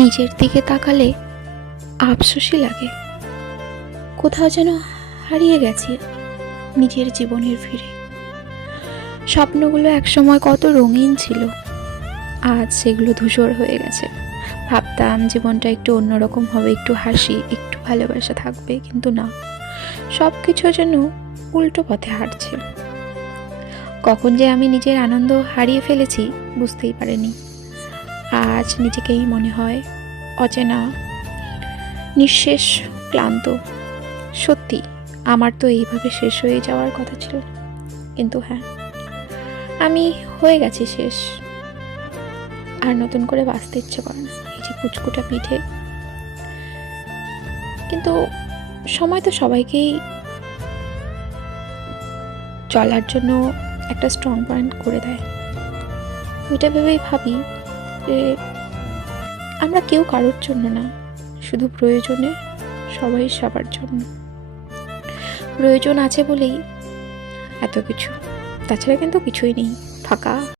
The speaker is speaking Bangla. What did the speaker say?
নিজের দিকে তাকালে আফসোসই লাগে, কোথাও যেন হারিয়ে গেছি নিজের জীবনের ভিড়ে। স্বপ্নগুলো একসময় কত রঙিন ছিল, আজ সেগুলো ধূসর হয়ে গেছে। ভাবতাম জীবনটা একটু অন্যরকম হবে, একটু হাসি, একটু ভালোবাসা থাকবে, কিন্তু না, সব কিছু যেন উল্টো পথে হাঁটছে। কখন যে আমি নিজের আনন্দ হারিয়ে ফেলেছি বুঝতেই পারিনি। আজ নিজেকেই মনে হয় অচেনা, নিঃশেষ, ক্লান্ত। সত্যি আমার তো এইভাবে শেষ হয়ে যাওয়ার কথা ছিল না, কিন্তু হ্যাঁ, আমি হয়ে গেছি শেষ। আর নতুন করে বাঁচতে ইচ্ছে করে না এই যে কুচকুটা পিঠে। কিন্তু সময় তো সবাইকেই চলার জন্য একটা স্ট্রং পয়েন্ট করে দেয়। ওইটা ভেবেই ভাবি যে আমরা কেউ কারোর জন্য না, শুধু প্রয়োজনে সবাই সবার জন্য। প্রয়োজন আছে বলেই এত কিছু, তাছাড়া কিন্তু কিছুই নেই, ফাঁকা।